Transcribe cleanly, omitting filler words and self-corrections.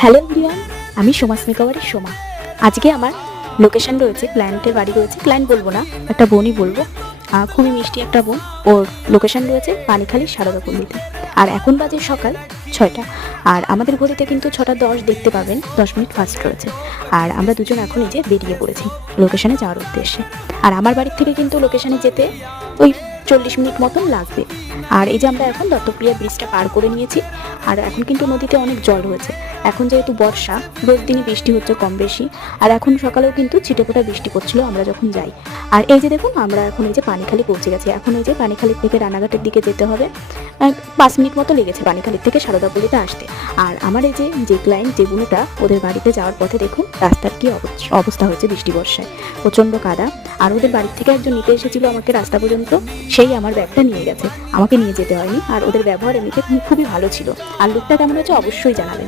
Hello everyone, আমি সোমা স্মিকাওয়ারের সোমা। আজকে আমার লোকেশন রয়েছে, ক্লায়েন্টের বাড়ি রয়েছে, ক্লায়েন্ট বলবো না, একটা বোনই বলবো। খুবই মিষ্টি একটা বোন। ওর লোকেশন রয়েছে পানিখালি সারদাপল্লিতে। আর এখন বাজে সকাল 6টা। আর আমাদের ঘড়িতে কিন্তু 6টা 10 দেখতে পাবেন, 10 মিনিট ফাস্ট রয়েছে। আর আমরা দুজন এখন এই যে বেরিয়ে পড়েছি লোকেশনে যাওয়ার উদ্দেশ্যে। আর আমার বাড়ির থেকে কিন্তু লোকেশনে যেতে ওই 40 মিনিট মতন লাগবে। আর এই যে আমরা এখন দত্তপ্রিয়া ব্রিজটা পার করে নিয়েছি। আর এখন কিন্তু নদীতে অনেক জল হয়েছে। এখন যেহেতু বর্ষা, রোজ দিনই বৃষ্টি হচ্ছে কম বেশি। আর এখন সকালেও কিন্তু ছিটেফোঁটা বৃষ্টি পড়ছিল আমরা যখন যাই। আর এই যে দেখুন, আমরা এখন এই যে পানিখালি পৌঁছে গেছি। এখন এই যে পানিখালি থেকে রানাঘাটের দিকে যেতে হবে। 5 মিনিট মতো লেগেছে পানিখালির থেকে সারদাপল্লিতে আসতে। আর আমার এই যে ক্লায়েন্ট, যে বুনুটা, ওদের বাড়িতে যাওয়ার পথে দেখুন রাস্তার কি অবস্থা হয়েছে বৃষ্টি বর্ষায়। প্রচণ্ড কাদা। আর ওদের বাড়ির থেকে একজন নিতে এসেছিল আমাকে রাস্তা পর্যন্ত, সেই আমার ব্যাগটা নিয়ে গেছে, আমাকে নিয়ে যেতে হয়নি। আর ওদের ব্যবহার এমনিতে খুবই ভালো ছিল। আর লুকটা কেমন হয়েছে অবশ্যই জানাবেন।